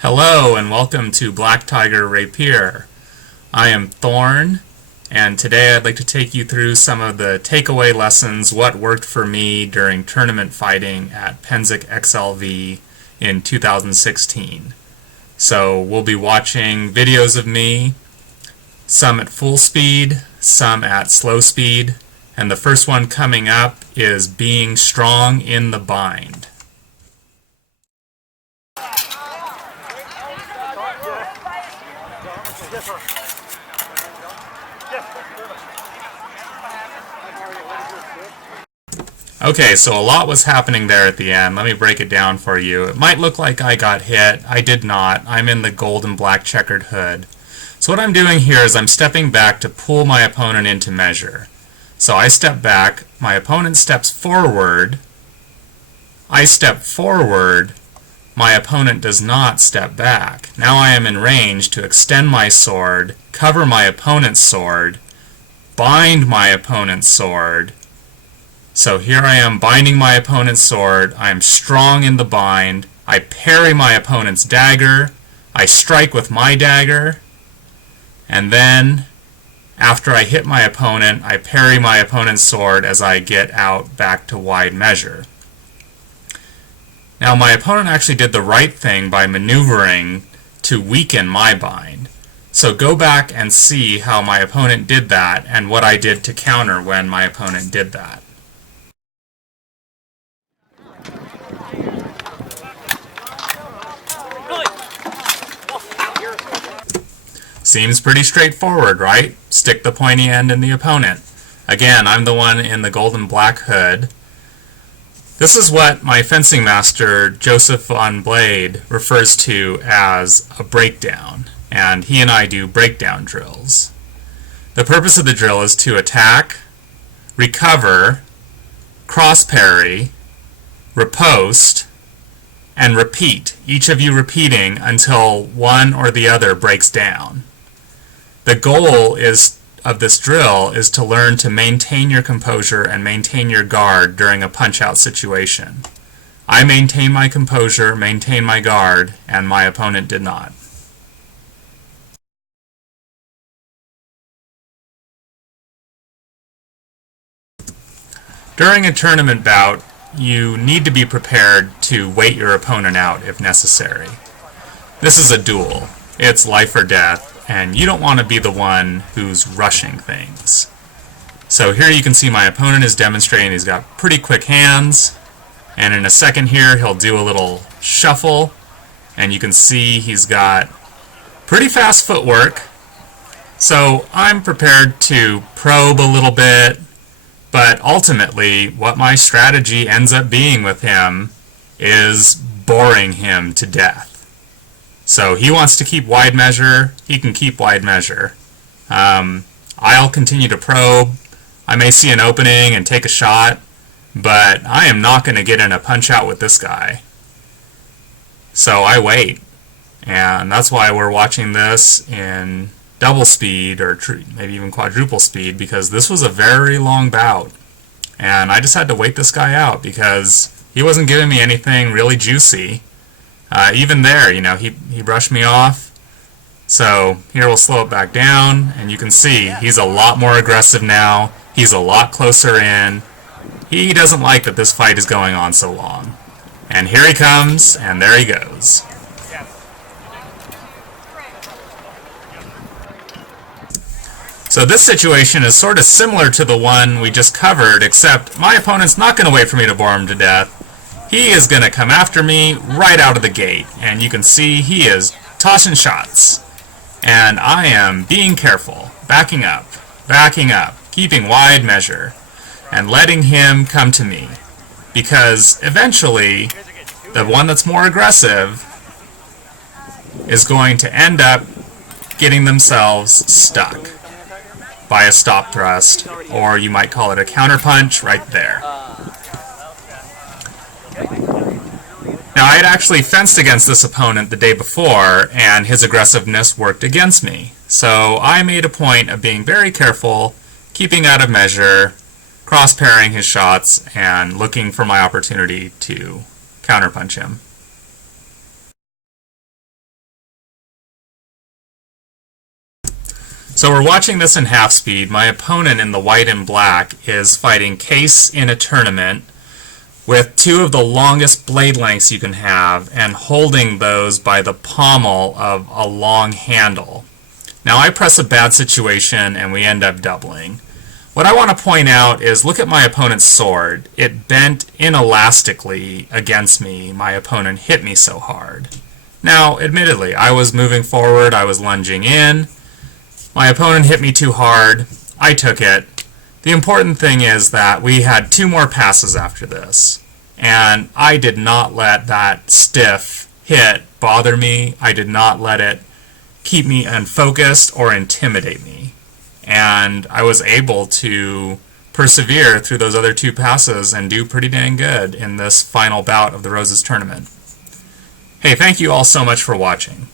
Hello and welcome to Black Tiger Rapier. I am Thorn, and today I'd like to take you through some of the takeaway lessons, what worked for me during tournament fighting at Pennsic XLV in 2016. So we'll be watching videos of me, some at full speed, some at slow speed, and the first one coming up is being strong in the bind. Okay, so a lot was happening there at the end. Let me break it down for you. It might look like I got hit. I did not. I'm in the gold and black checkered hood. So what I'm doing here is I'm stepping back to pull my opponent into measure. So I step back, my opponent steps forward, I step forward, my opponent does not step back. Now I am in range to extend my sword, cover my opponent's sword, bind my opponent's sword. So here I am binding my opponent's sword, I am strong in the bind, I parry my opponent's dagger, I strike with my dagger, and then after I hit my opponent, I parry my opponent's sword as I get out back to wide measure. Now my opponent actually did the right thing by maneuvering to weaken my bind. So go back and see how my opponent did that and what I did to counter when my opponent did that. Seems pretty straightforward, right? Stick the pointy end in the opponent. Again, I'm the one in the gold and black hood. This is what my fencing master, Joseph von Blade, refers to as a breakdown, and he and I do breakdown drills. The purpose of the drill is to attack, recover, cross parry, riposte, and repeat, each of you repeating until one or the other breaks down. The goal of this drill is to learn to maintain your composure and maintain your guard during a punch-out situation. I maintained my composure, maintained my guard, and my opponent did not. During a tournament bout, you need to be prepared to wait your opponent out if necessary. This is a duel. It's life or death, and you don't want to be the one who's rushing things. So here you can see my opponent is demonstrating he's got pretty quick hands, and in a second here he'll do a little shuffle, and you can see he's got pretty fast footwork. So I'm prepared to probe a little bit, but ultimately what my strategy ends up being with him is boring him to death. So he wants to keep wide measure, he can keep wide measure. I'll continue to probe. I may see an opening and take a shot, but I am not going to get in a punch out with this guy. So I wait, and that's why we're watching this in double speed or maybe even quadruple speed, because this was a very long bout, and I just had to wait this guy out because he wasn't giving me anything really juicy. Even there, you know, he brushed me off. So here we'll slow it back down, and you can see he's a lot more aggressive now. He's a lot closer in. He doesn't like that this fight is going on so long. And here he comes, and there he goes. So this situation is sort of similar to the one we just covered, except my opponent's not going to wait for me to bore him to death. He is going to come after me right out of the gate, and you can see he is tossing shots. And I am being careful, backing up, keeping wide measure, and letting him come to me. Because eventually, the one that's more aggressive is going to end up getting themselves stuck by a stop thrust, or you might call it a counterpunch right there. Now, I had actually fenced against this opponent the day before, and his aggressiveness worked against me. So I made a point of being very careful, keeping out of measure, cross-parrying his shots, and looking for my opportunity to counterpunch him. So we're watching this in half speed. My opponent in the white and black is fighting Case in a tournament with two of the longest blade lengths you can have and holding those by the pommel of a long handle. Now I press a bad situation and we end up doubling. What I want to point out is look at my opponent's sword. It bent inelastically against me. My opponent hit me so hard. Now, admittedly, I was moving forward, I was lunging in. My opponent hit me too hard. I took it. The important thing is that we had two more passes after this, and I did not let that stiff hit bother me. I did not let it keep me unfocused or intimidate me. And I was able to persevere through those other two passes and do pretty dang good in this final bout of the Roses tournament. Hey, thank you all so much for watching.